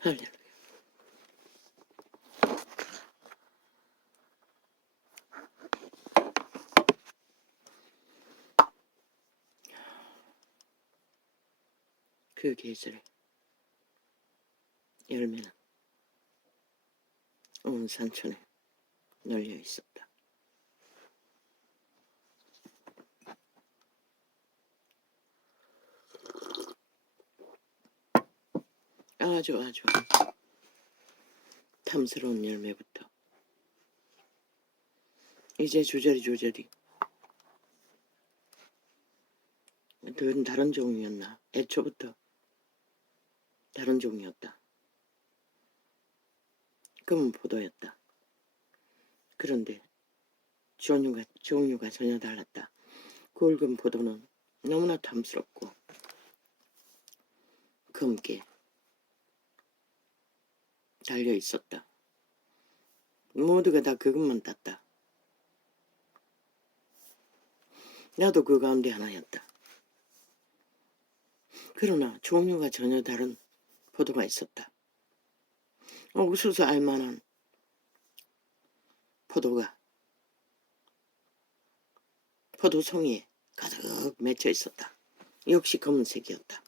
할렐루야. 그 계절의 열매는 온 산천에 널려 있었다. 아주 탐스러운 열매부터 이제 조절이 다른 종류였나? 애초부터 다른 종류였다. 검은 포도였다. 그런데 종류가 전혀 달랐다. 굵은 포도는 너무나 탐스럽고 검게 달려 있었다. 모두가 다 그것만 땄다. 나도 그 가운데 하나였다. 그러나 종류가 전혀 다른 포도가 있었다. 옥수수 알만한 포도가 포도송이에 가득 맺혀 있었다. 역시 검은색이었다.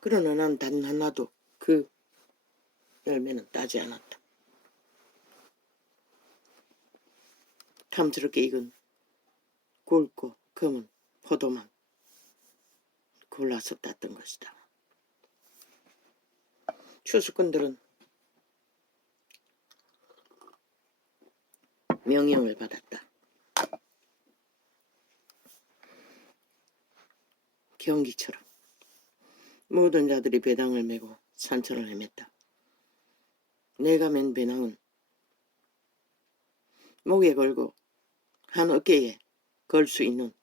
그러나 난 단 하나도 그 열매는 따지 않았다. 탐스럽게 익은 굵고 검은 포도만 골라서 땄던 것이다. 추수꾼들은 명령을 받았다. 경기처럼 모든 자들이 배당을 메고 산천을 헤맸다. 내가 맨 배낭은 목에 걸고 한 어깨에 걸 수 있는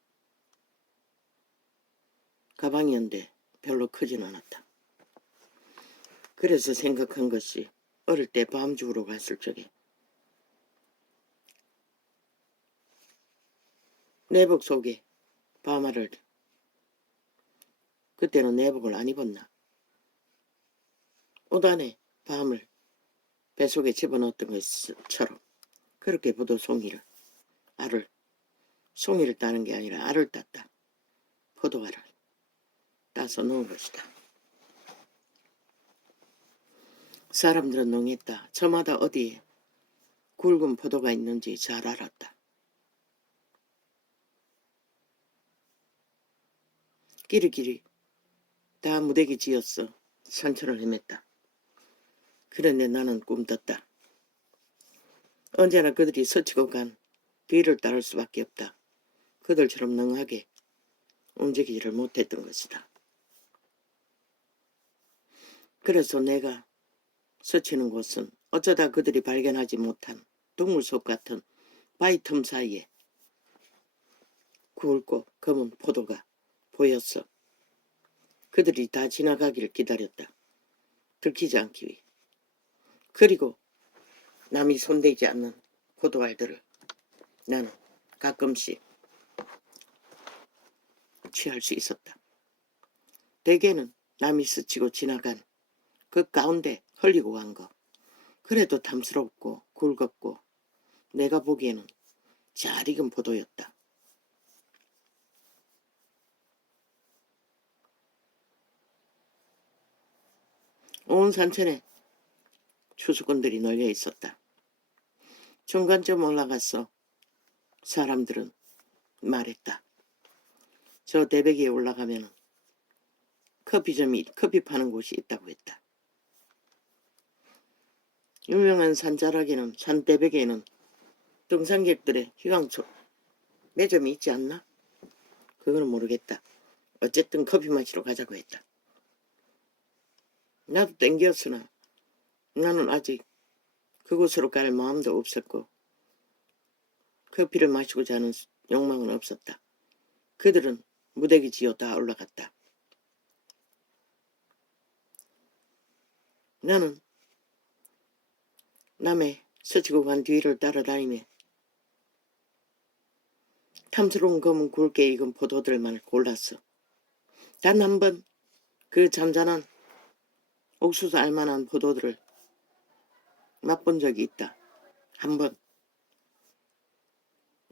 가방이었는데 별로 크진 않았다. 그래서 생각한 것이 어릴 때 밤 주우러 갔을 적에 내복 속에 파마를, 그때는 내복을 안 입었나, 옷 안에 밤을 뱃속에 집어넣었던 것처럼 그렇게 포도송이를 송이를 따는 게 아니라 알을 땄다. 포도알을 따서 넣은 것이다. 사람들은 농했다. 저마다 어디에 굵은 포도가 있는지 잘 알았다. 끼리끼리 다 무대기 지었어 산천을 헤맸다. 그런데 나는 꿈떴다. 언제나 그들이 스치고 간 뒤를 따를 수밖에 없다. 그들처럼 능하게 움직이지를 못했던 것이다. 그래서 내가 스치는 곳은 어쩌다 그들이 발견하지 못한 동물속 같은 바위 틈 사이에 굵고 검은 포도가 보였어. 그들이 다 지나가기를 기다렸다. 들키지 않기 위해. 그리고 남이 손대지 않는 포도알들을 나는 가끔씩 취할 수 있었다. 대개는 남이 스치고 지나간 그 가운데 흘리고 간 거. 그래도 탐스럽고 굵었고 내가 보기에는 잘 익은 포도였다. 온 산천에 추수꾼들이 널려 있었다. 중간쯤 올라가서 사람들은 말했다. 저 대배기에 올라가면 커피 파는 곳이 있다고 했다. 유명한 산대배기에는 등산객들의 휴양소 매점이 있지 않나? 그거는 모르겠다. 어쨌든 커피 마시러 가자고 했다. 나도 땡겼으나 나는 아직 그곳으로 갈 마음도 없었고 커피를 마시고자 하는 욕망은 없었다. 그들은 무대기 지어 다 올라갔다. 나는 남의 스치고 간 뒤를 따라다니며 탐스러운 검은 굵게 익은 포도들만 골랐어. 단 한 번 그 잔잔한 옥수수 알만한 포도들을 맛본 적이 있다. 한번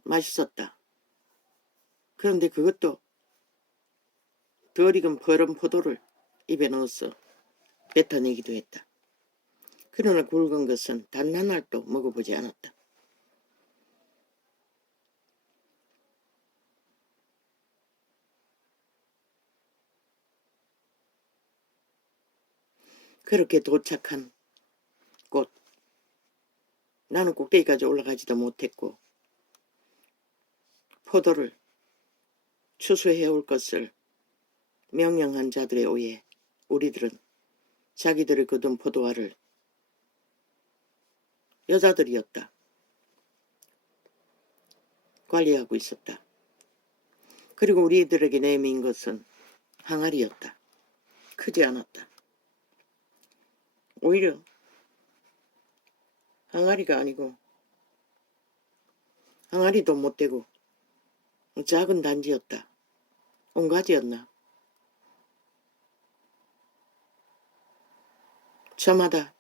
맛있었다. 그런데 그것도 덜 익은 퍼런 포도를 입에 넣어서 뱉어내기도 했다. 그러나 굵은 것은 단 한 알도 먹어보지 않았다. 그렇게 도착한 곳, 나는 꼭대기까지 올라가지도 못했고 포도를 추수해 올 것을 명령한 자들에 의해 우리들은 자기들이 거둔 포도알을 여자들이었다. 관리하고 있었다. 그리고 우리들에게 내민 것은 항아리였다. 크지 않았다. 오히려 항아리가 아니고 항아리도 못되고 작은 단지였다. 온가지였나. 저마다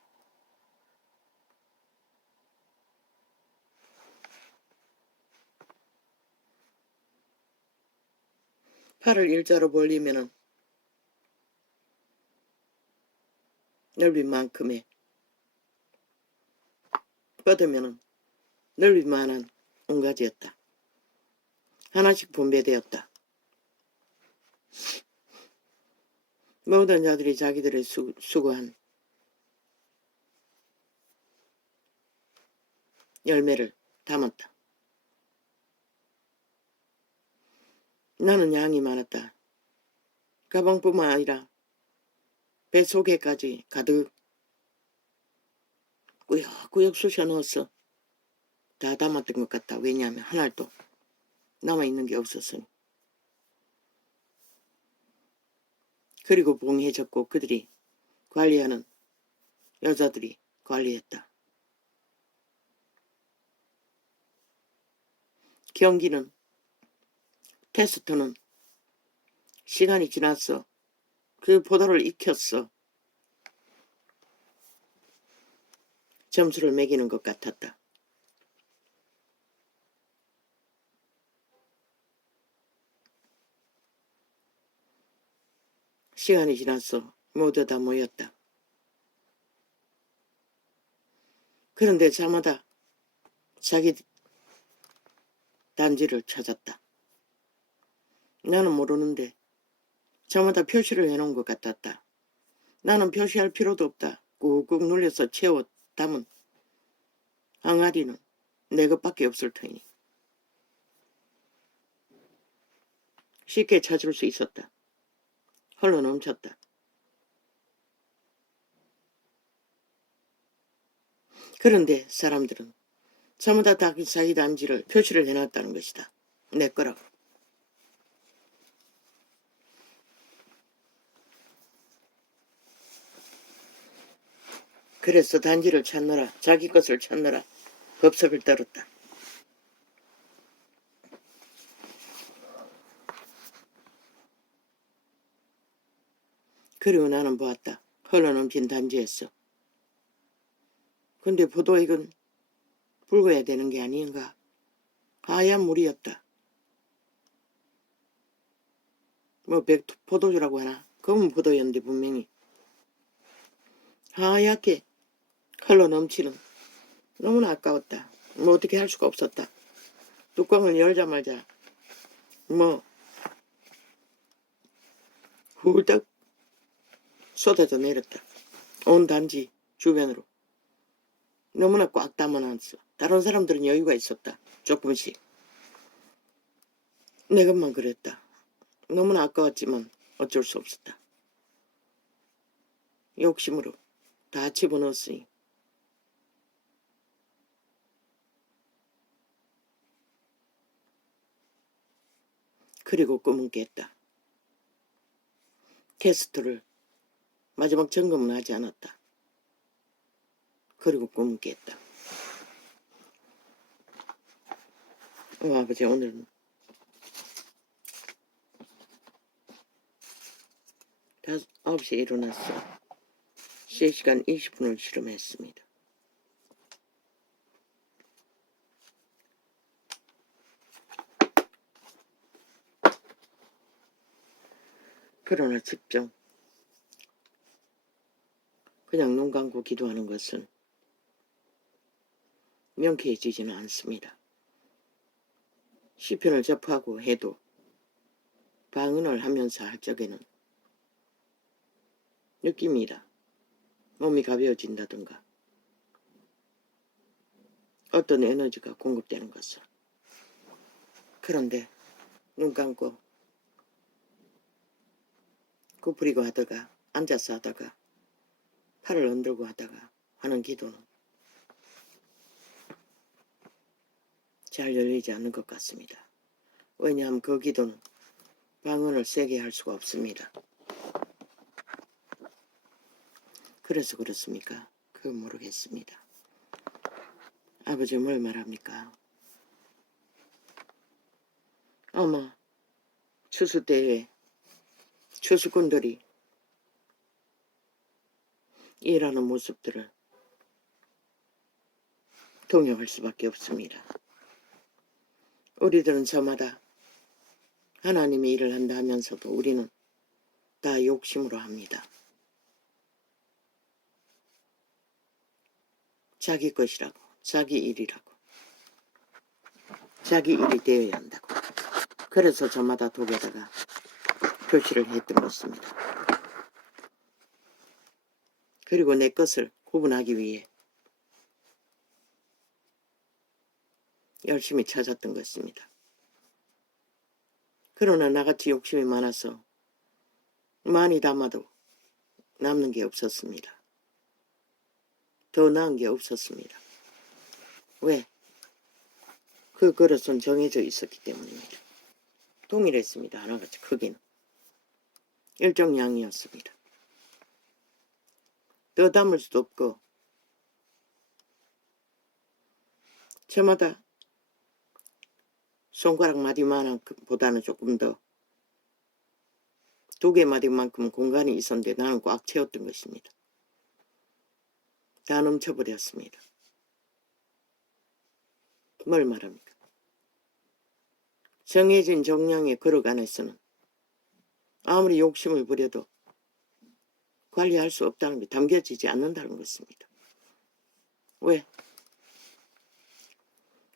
팔을 일자로 벌리면은 넓인 만큼의 뻗으면은 넓이만한 온가지였다. 하나씩 분배되었다. 모든 자들이 자기들의 수고한 열매를 담았다. 나는 양이 많았다. 가방뿐만 아니라 뱃속에까지 가득 꾸역꾸역 쑤셔 넣어서 다 담았던 것 같다. 왜냐하면 한 알도 남아있는 게 없었으니. 그리고 봉해졌고 그들이 관리하는 여자들이 관리했다. 경기는 테스트는 시간이 지났어. 그 포도를 익혔어. 점수를 매기는 것 같았다. 시간이 지났어. 모두 다 모였다. 그런데 저마다 자기 단지를 찾았다. 나는 모르는데 저마다 표시를 해놓은 것 같았다. 나는 표시할 필요도 없다. 꾹꾹 눌려서 채워 담은 항아리는 내 것밖에 없을 터이니 쉽게 찾을 수 있었다. 흘러 넘쳤다. 그런데 사람들은 저마다 자기 단지를 표시를 해놨다는 것이다. 내 거라고. 그래서 단지를 찾느라 자기 것을 찾느라 겁석을 떨었다. 그리고 나는 보았다. 흘러넘친 단지였어. 근데 포도액은 붉어야 되는 게 아닌가. 하얀 물이었다. 뭐 백포도주라고 하나. 검은 포도였는데 분명히 하얗게 흘러넘치는. 너무나 아까웠다. 뭐 어떻게 할 수가 없었다. 뚜껑을 열자마자 뭐 훌떡 쏟아져 내렸다. 온 단지 주변으로. 너무나 꽉 담아놨어. 다른 사람들은 여유가 있었다. 조금씩. 내 것만 그랬다. 너무나 아까웠지만 어쩔 수 없었다. 욕심으로 다 집어넣었으니. 그리고 꿈은 깼다. 캐스트를 마지막 점검은 하지 않았다. 그리고 꿈은 깼다. 아버지 오늘은 9시에 일어났어. 3시간 20분을 실험했습니다. 그러나 집중 그냥 눈 감고 기도하는 것은 명쾌해지지는 않습니다. 시편을 접하고 해도 방언을 하면서 할 적에는 느낍니다. 몸이 가벼워진다든가 어떤 에너지가 공급되는 것을. 그런데 눈 감고 구부리고 하다가 앉아서 하다가 팔을 흔들고 하다가 하는 기도는 잘 열리지 않는 것 같습니다. 왜냐하면 그 기도는 방언을 세게 할 수가 없습니다. 그래서 그렇습니까? 그건 모르겠습니다. 아버지 뭘 말합니까? 어머, 추수 때에 추수꾼들이 일하는 모습들을 동요할 수밖에 없습니다. 우리들은 저마다 하나님이 일을 한다 하면서도 우리는 다 욕심으로 합니다. 자기 것이라고, 자기 일이라고, 자기 일이 되어야 한다고. 그래서 저마다 독에다가 표시를 했던 것입니다. 그리고 내 것을 구분하기 위해 열심히 찾았던 것입니다. 그러나 나같이 욕심이 많아서 많이 담아도 남는 게 없었습니다. 더 나은 게 없었습니다. 왜? 그 그릇은 정해져 있었기 때문입니다. 동일했습니다. 하나같이 크기는. 일정 양이었습니다. 더 담을 수도 없고 저마다 손가락 마디만큼보다는 조금 더 2개 마디만큼 공간이 있었는데 나는 꽉 채웠던 것입니다. 다 넘쳐버렸습니다. 뭘 말합니까? 정해진 정량의 그릇 안에서는 아무리 욕심을 부려도 관리할 수 없다는 게 담겨지지 않는다는 것입니다. 왜?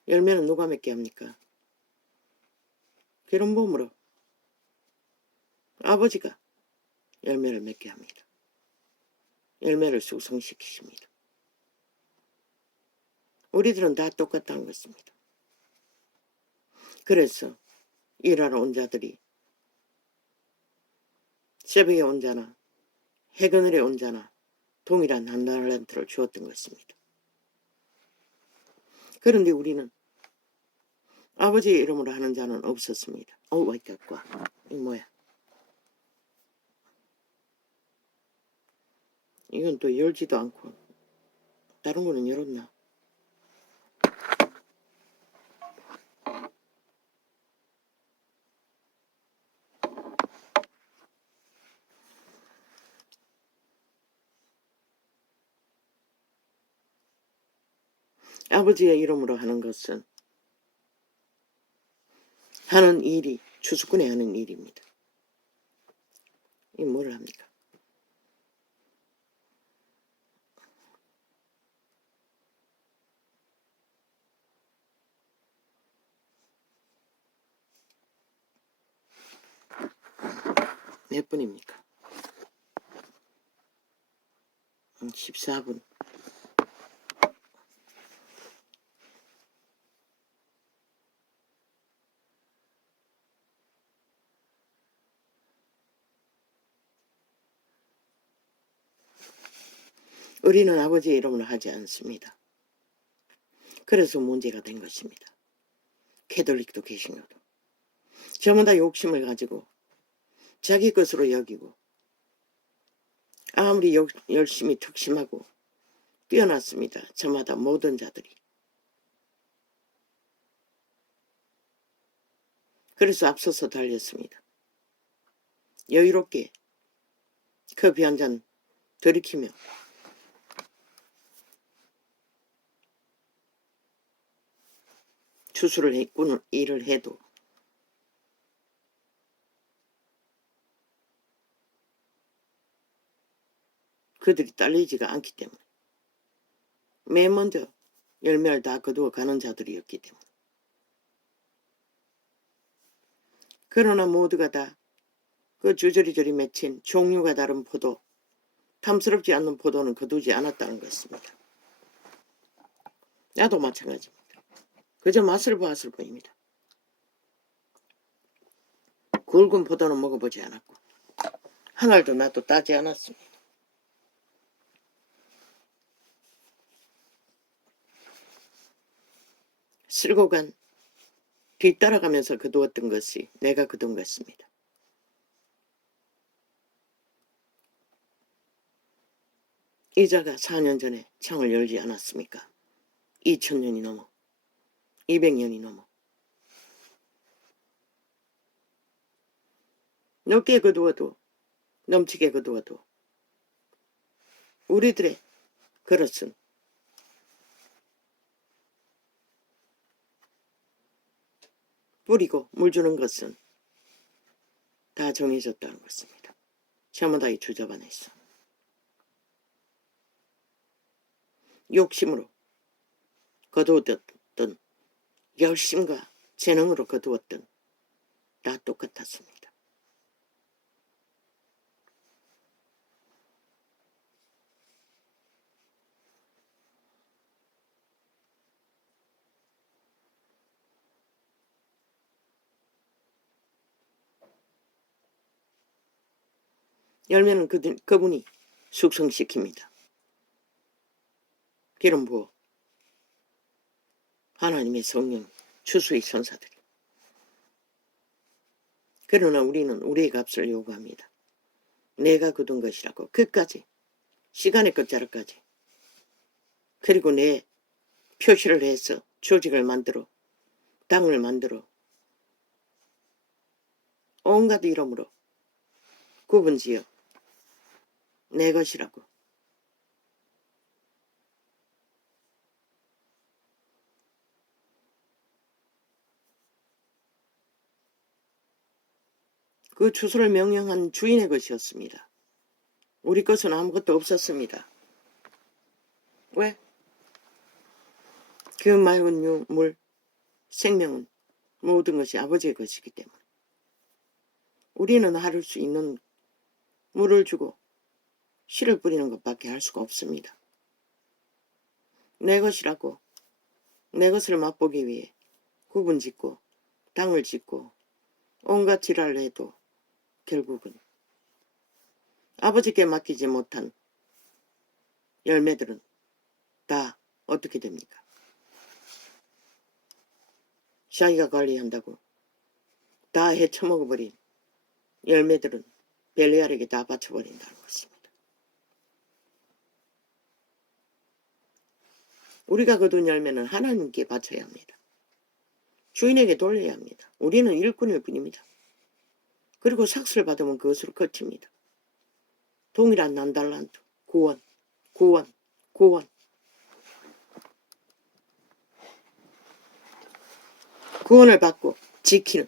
열매는 누가 맺게 합니까? 그런 몸으로 아버지가 열매를 맺게 합니다. 열매를 숙성시키십니다. 우리들은 다 똑같다는 것입니다. 그래서 일하러 온 자들이 새벽에 온 자나 해그늘에 온 자나 동일한 한 달란트를 주었던 것입니다. 그런데 우리는 아버지의 이름으로 하는 자는 없었습니다. 와이까과 이 뭐야? 이건 또 열지도 않고 다른 거는 열었나? 아버지의 이름으로 하는 것은 하는 일이 추수꾼이 하는 일입니다. 이 뭘 합니까? 몇 분입니까? 14분. 우리는 아버지의 이름으로 하지 않습니다. 그래서 문제가 된 것입니다. 캐톨릭도 개신교도 전부 다 욕심을 가지고 자기 것으로 여기고 아무리 열심히 특심하고 뛰어났습니다. 저마다 모든 자들이. 그래서 앞서서 달렸습니다. 여유롭게 커피 한 잔 들이키며 추수를 했군 일을 해도 그들이 딸리지가 않기 때문에 맨 먼저 열매를 다 거두어 가는 자들이었기 때문에. 그러나 모두가 다 그 주저리저리 맺힌 종류가 다른 포도, 탐스럽지 않는 포도는 거두지 않았다는 것입니다. 나도 마찬가지입니다. 그저 맛을 보았을 뿐입니다. 굵은 포도는 먹어보지 않았고 하나도 나도 따지 않았습니다. 쓸고 간 뒤따라가면서 거두었던 것이 내가 거둔 것입니다. 이자가 4년 전에 창을 열지 않았습니까? 2000년이 넘어 200년이 넘어 넓게 거두어도 넘치게 거두어도 우리들의 그릇은 뿌리고 물 주는 것은 다 정해졌다는 것입니다. 샤마다이 주자반에서 욕심으로 거두었던 열심과 재능으로 거두었던 다 똑같았습니다. 열매는 그분이 숙성시킵니다. 기름 부어 하나님의 성령 추수의 선사들이. 그러나 우리는 우리의 값을 요구합니다. 내가 거둔 것이라고 끝까지 시간의 끝자락까지 그리고 내 표시를 해서 조직을 만들어 당을 만들어 온갖 이름으로 구분지어 내 것이라고 그 추수를 명령한 주인의 것이었습니다. 우리 것은 아무것도 없었습니다. 왜? 그 맑은 물, 생명은 모든 것이 아버지의 것이기 때문에 우리는 할 수 있는 물을 주고 씨를 뿌리는 것밖에 할 수가 없습니다. 내 것이라고 내 것을 맛보기 위해 구분 짓고 당을 짓고 온갖 지랄을 해도 결국은 아버지께 맡기지 못한 열매들은 다 어떻게 됩니까? 자기가 관리한다고 다 헤쳐먹어버린 열매들은 벨리알에게 다 바쳐버린다는 것입니다. 우리가 거둔 열매는 하나님께 바쳐야 합니다. 주인에게 돌려야 합니다. 우리는 일꾼일 뿐입니다. 그리고 삭스를 받으면 그것으로 그칩니다. 동일한 난달란트, 구원, 구원, 구원. 구원을 받고 지키는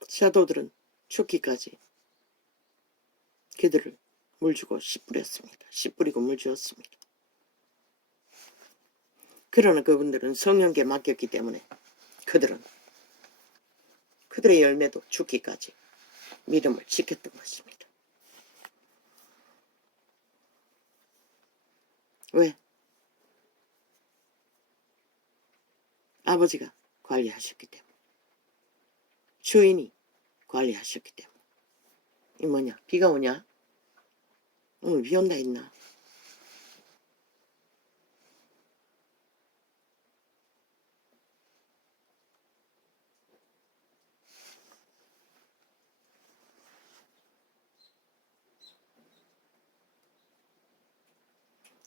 사도들은 죽기까지 그들을 물주고 씨 뿌렸습니다. 씨 뿌리고 물 주었습니다. 그러나 그분들은 성령께 맡겼기 때문에 그들은 그들의 열매도 죽기까지 믿음을 지켰던 것입니다. 왜? 아버지가 관리하셨기 때문에 주인이 관리하셨기 때문에. 이 뭐냐? 비가 오냐? 오늘 비 온다 했나?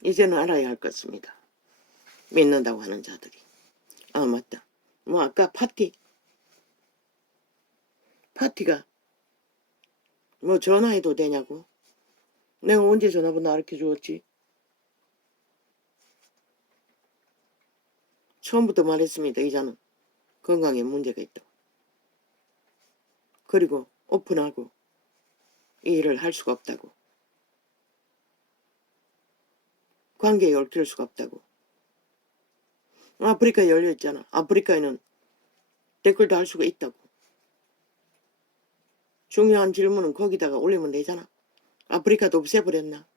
이제는 알아야 할 것입니다. 믿는다고 하는 자들이. 아 맞다. 뭐 아까 파티가 뭐 전화해도 되냐고. 내가 언제 전화번호 알려 주었지? 처음부터 말했습니다. 이자는 건강에 문제가 있다. 그리고 오픈하고 이 일을 할 수가 없다고. 관계에 얽힐 수가 없다고. 아프리카에 열려있잖아. 아프리카에는 댓글도 할 수가 있다고. 중요한 질문은 거기다가 올리면 되잖아. 아프리카도 없애버렸나?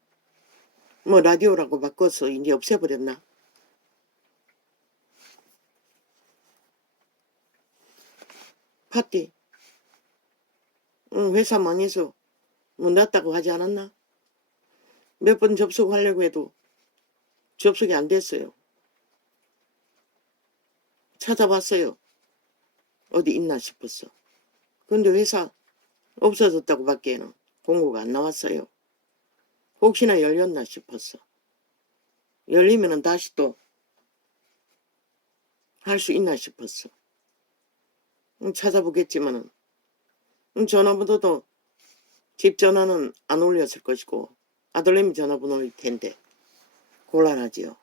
뭐 라디오라고 바꿔서 이제 없애버렸나? 파티. 회사 망해서 문 닫았다고 하지 않았나? 몇 번 접속하려고 해도 접속이 안 됐어요. 찾아봤어요. 어디 있나 싶었어. 근데 회사 없어졌다고 밖에는 공고가 안 나왔어요. 혹시나 열렸나 싶었어. 열리면은 다시 또 할 수 있나 싶었어. 찾아보겠지만은 전화번호도 집 전화는 안 올렸을 것이고 아들내미 전화번호일 텐데 곤란하지요.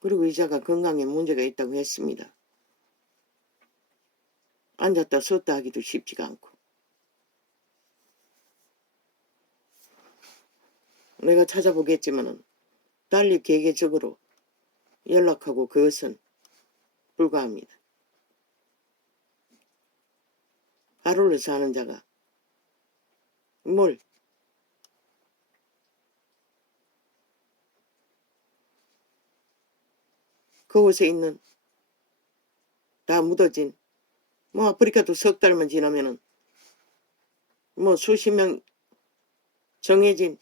그리고 이자가 건강에 문제가 있다고 했습니다. 앉았다 섰다 하기도 쉽지가 않고. 내가 찾아보겠지만은 달리 개개적으로 연락하고 그것은 불가합니다. 하루를 사는 자가 뭘 그곳에 있는 다 묻어진 뭐 아프리카도 석 달만 지나면은 뭐 수십 명 정해진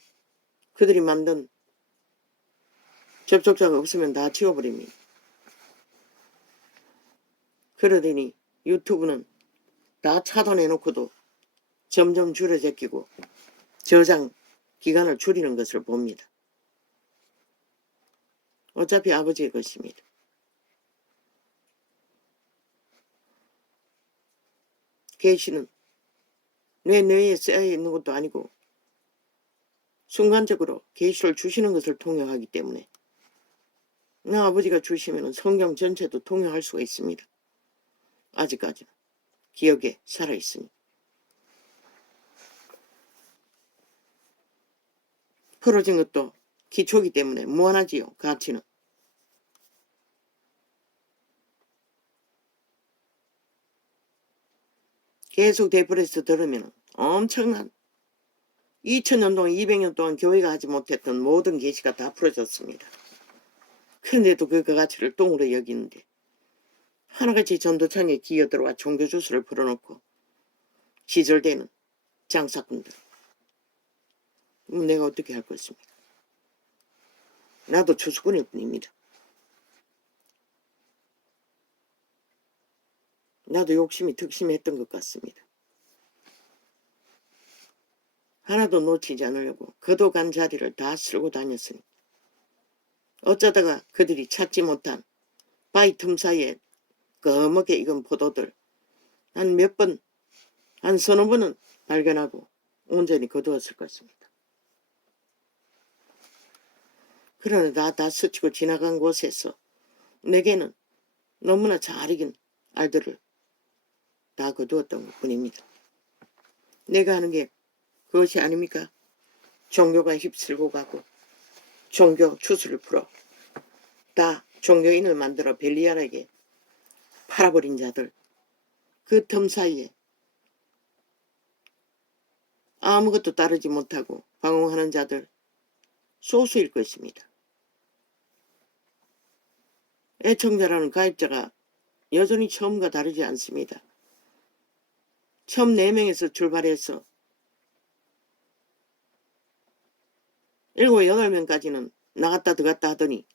그들이 만든 접촉자가 없으면 다 지워버립니다. 그러더니 유튜브는 다 차단해놓고도 점점 줄어제끼고 저장 기간을 줄이는 것을 봅니다. 어차피 아버지의 것입니다. 계시는 내 뇌에 쌓여 있는 것도 아니고 순간적으로 계시를 주시는 것을 통용하기 때문에 나 아버지가 주시면 성경 전체도 통용할 수가 있습니다. 아직까지는 기억에 살아있으니. 풀어진 것도 기초기 때문에 무한하지요. 가치는. 계속 데프레스 들으면 엄청난 2000년 동안 200년 동안 교회가 하지 못했던 모든 계시가 다 풀어졌습니다. 그런데도 그 가치를 똥으로 여기는데 하나같이 전도창에 기어들어와 종교주술을 풀어놓고 기절되는 장사꾼들. 내가 어떻게 할 것입니까? 나도 주수꾼일 뿐입니다. 나도 욕심이 득심했던 것 같습니다. 하나도 놓치지 않으려고 거둬간 자리를 다 쓸고 다녔으니 어쩌다가 그들이 찾지 못한 바위 틈 사이에 거먹게 익은 포도들 한 몇 번, 한 서너 번은 발견하고 온전히 거두었을 것입니다. 그러나 다 스치고 지나간 곳에서 내게는 너무나 잘 익은 알들을 다 거두었던 것뿐입니다. 내가 하는 게 그것이 아닙니까? 종교가 휩쓸고 가고 종교 추수를 풀어 다 종교인을 만들어 벨리알에게 팔아버린 자들, 그 틈 사이에 아무것도 따르지 못하고 방황하는 자들 소수일 것입니다. 애청자라는 가입자가 여전히 처음과 다르지 않습니다. 처음 4명에서 출발해서 7, 8명까지는 나갔다 들어갔다 하더니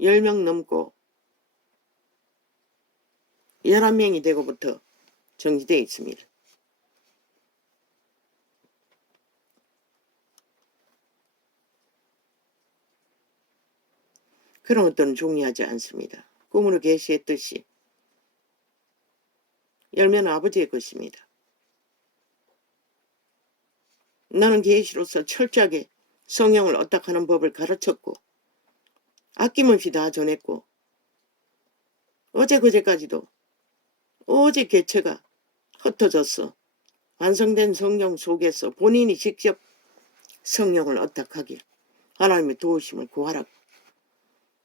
10명 넘고 11명이 되고부터 정지되어 있습니다. 그런 것들은 중요하지 않습니다. 꿈으로 계시했듯이 열매는 아버지의 것입니다. 나는 계시로서 철저하게 성령을 어떡하는 법을 가르쳤고 아낌없이 다 전했고 어제 그제까지도 오직 개체가 흩어졌어. 완성된 성령 속에서 본인이 직접 성령을 어떡하길 하나님의 도우심을 구하라고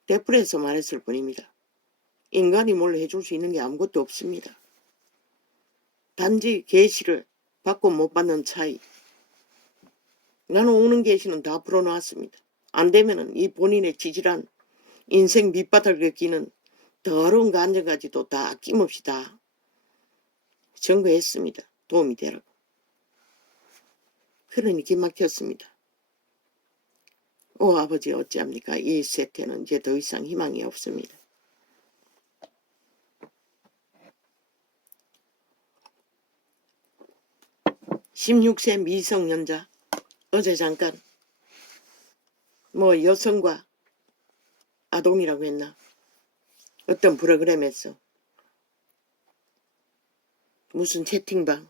되풀이해서 말했을 뿐입니다. 인간이 뭘 해줄 수 있는 게 아무것도 없습니다. 단지 계시를 받고 못 받는 차이. 나는 오는 계시는 다 풀어놓았습니다. 안 되면은 이 본인의 지질한 인생 밑바닥을 끼는 더러운 간증까지도 다 아낌없이 다 증거했습니다. 도움이 되라고. 그러니 기막혔습니다. 오 아버지 어찌합니까? 이 세태는 이제 더 이상 희망이 없습니다. (16세) 미성년자 어제 잠깐 뭐 여성과 아동이라고 했나? 어떤 프로그램에서 무슨 채팅방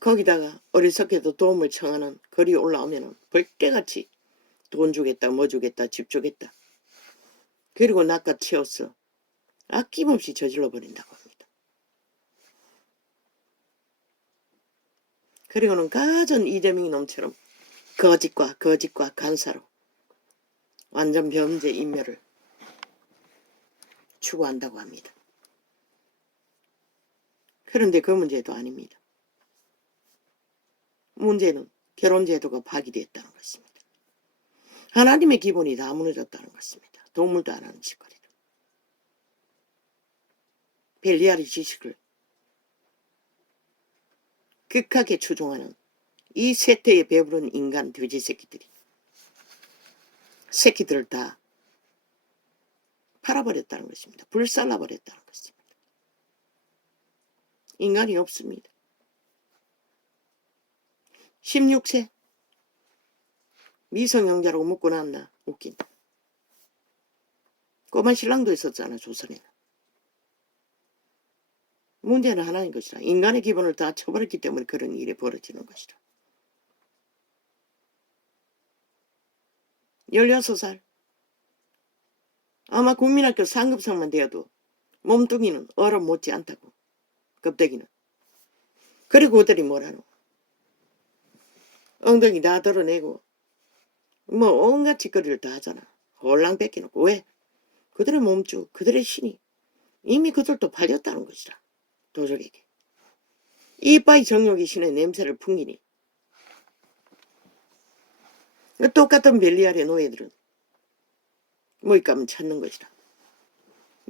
거기다가 어리석게도 도움을 청하는 글이 올라오면 벌떼같이 돈 주겠다 뭐 주겠다 집 주겠다 그리고 낚아채워서 아낌없이 저질러 버린다고 합니다. 그리고는 가전 이재명 놈처럼 거짓과 간사로 완전 범죄 인멸을 추구한다고 합니다. 그런데 그 문제도 아닙니다. 문제는 결혼제도가 파기됐다는 것입니다. 하나님의 기본이 다 무너졌다는 것입니다. 도움도 안 하는 짓거리로. 벨리알의 지식을 극하게 추종하는 이 세태에 배부른 인간 돼지 새끼들을 다 팔아버렸다는 것입니다. 불살라버렸다는 것입니다. 인간이 없습니다. 16세 미성년자라고 묻고 났나 웃긴. 꼬마 신랑도 있었잖아 조선에는. 문제는 하나인 것이라. 인간의 기본을 다 쳐버렸기 때문에 그런 일이 벌어지는 것이라. 16살 아마 국민학교 상급상만 되어도 몸뚱이는 얼어 못지 않다고. 껍데기는. 그리고 그들이 뭐라노. 엉덩이 다 드러내고 뭐 온갖 짓거리를 다 하잖아. 홀랑 뺏겨놓고. 왜? 그들의 몸주 그들의 신이 이미 그들도 팔렸다는 것이라. 도적에게. 이빠이 정욕이 신의 냄새를 풍기니 똑같은 벨리알의 노예들은 뭐일까면 찾는 것이라.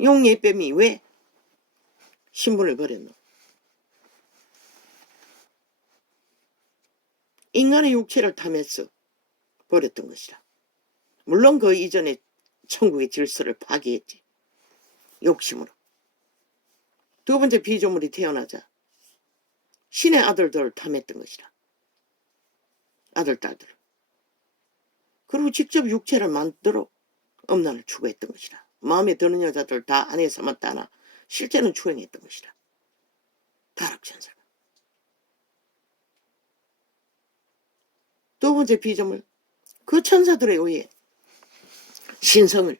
용예뱀이 왜 신분을 버렸노? 인간의 육체를 탐해서 버렸던 것이라. 물론 그 이전에 천국의 질서를 파괴했지. 욕심으로. 두 번째 피조물이 태어나자 신의 아들들을 탐했던 것이라. 아들, 딸들. 그리고 직접 육체를 만들어 음란을 추구했던 것이라. 마음에 드는 여자들 다 아내 삼았다 하나 실제는 추행했던 것이라. 타락천사가. 두 번째 피조물 그 천사들에 의해 신성을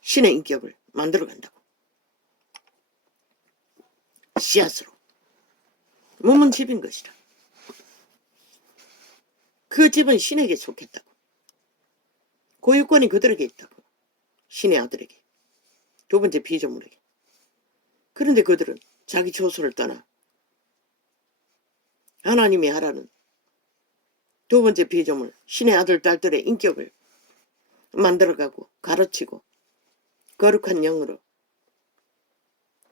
신의 인격을 만들어간다고. 씨앗으로. 몸은 집인 것이라. 그 집은 신에게 속했다고. 고유권이 그들에게 있다고. 신의 아들에게. 두 번째 피조물에게. 그런데 그들은 자기 조소를 떠나 하나님이 하라는 두 번째 피조물 신의 아들 딸들의 인격을 만들어가고 가르치고 거룩한 영으로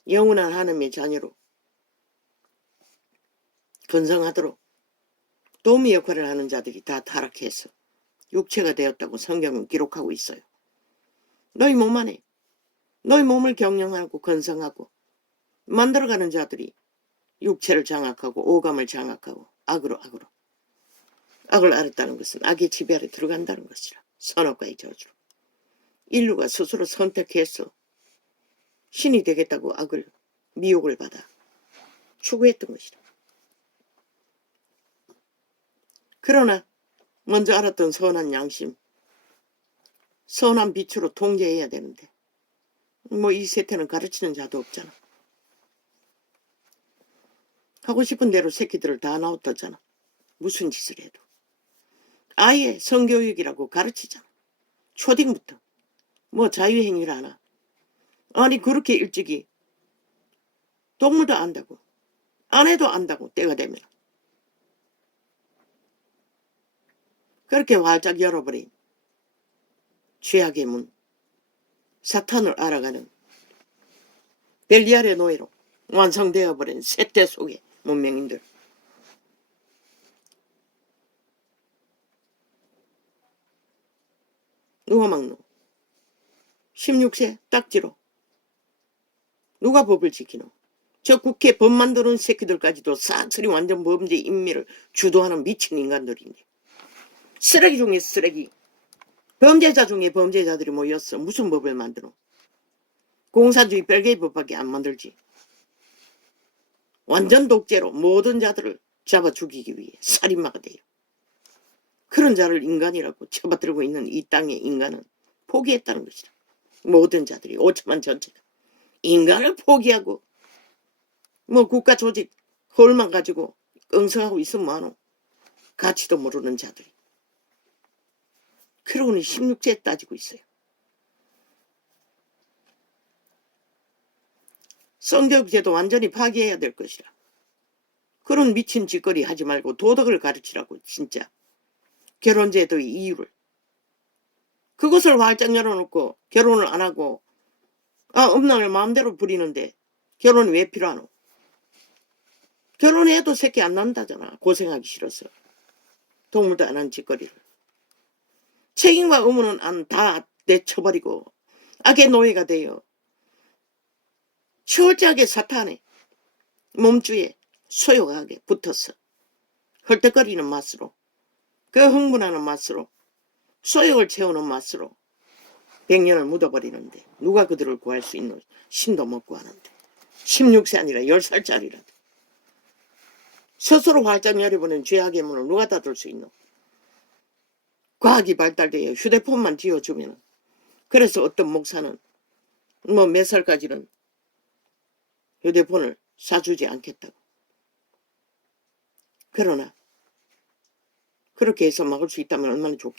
영원한 하나님의 자녀로 건성하도록 도우미 역할을 하는 자들이 다 타락해서 육체가 되었다고 성경은 기록하고 있어요. 너희 몸 안에 너희 몸을 경영하고 건성하고 만들어가는 자들이 육체를 장악하고 오감을 장악하고 악을 알았다는 것은 악의 지배 아래 들어간다는 것이라. 선악과의 저주로. 인류가 스스로 선택해서 신이 되겠다고 악을 미혹을 받아 추구했던 것이다. 그러나 먼저 알았던 선한 양심, 선한 빛으로 통제해야 되는데 뭐 이 세태는 가르치는 자도 없잖아. 하고 싶은 대로 새끼들을 다 놔뒀잖아. 무슨 짓을 해도. 아예 성교육이라고 가르치잖아. 초딩부터. 뭐 자유행위를 하나. 아니 그렇게 일찍이 동물도 안다고. 아내도 안다고 때가 되면. 그렇게 활짝 열어버린 죄악의 문. 사탄을 알아가는 벨리알의 노예로 완성되어버린 세대 속의 문명인들. 누가 막노? 16세 딱지로. 누가 법을 지키노? 저 국회 법 만드는 새끼들까지도 사철이 완전 범죄 인미를 주도하는 미친 인간들인데. 쓰레기 중에 쓰레기. 범죄자 중에 범죄자들이 모였어. 무슨 법을 만드노? 공산주의 별개의 법밖에 안 만들지. 완전 독재로 모든 자들을 잡아 죽이기 위해 살인마가 돼요. 그런 자를 인간이라고 쳐받들고 있는 이 땅의 인간은 포기했다는 것이다. 모든 자들이 5천만 전체가 인간을 포기하고 뭐 국가 조직 헐만 가지고 엉성하고 있으면 뭐하노? 가치도 모르는 자들이. 그러고는 16세 따지고 있어요. 성교육제도 완전히 파기해야 될 것이라. 그런 미친 짓거리 하지 말고 도덕을 가르치라고. 진짜 결혼제도의 이유를. 그것을 활짝 열어놓고 결혼을 안 하고 엄랑을 마음대로 부리는데 결혼이 왜 필요하노? 결혼해도 새끼 안 난다잖아. 고생하기 싫어서. 동물도 안 한 짓거리를. 책임과 의무는 다 내쳐버리고 악의 노예가 되어 철저하게 사탄의 몸주에 소욕하게 붙어서 헐떡거리는 맛으로, 그 흥분하는 맛으로, 소욕을 채우는 맛으로 100년을 묻어버리는데 누가 그들을 구할 수 있노? 신도 못 구하는데. 16세 아니라 10살짜리라도. 스스로 활짝 열어보는 죄악의 문을 누가 닫을 수 있노? 과학이 발달되어 휴대폰만 쥐어주면, 그래서 어떤 목사는 뭐 몇 살까지는 휴대폰을 사주지 않겠다고. 그러나 그렇게 해서 막을 수 있다면 얼마나 좋겠노?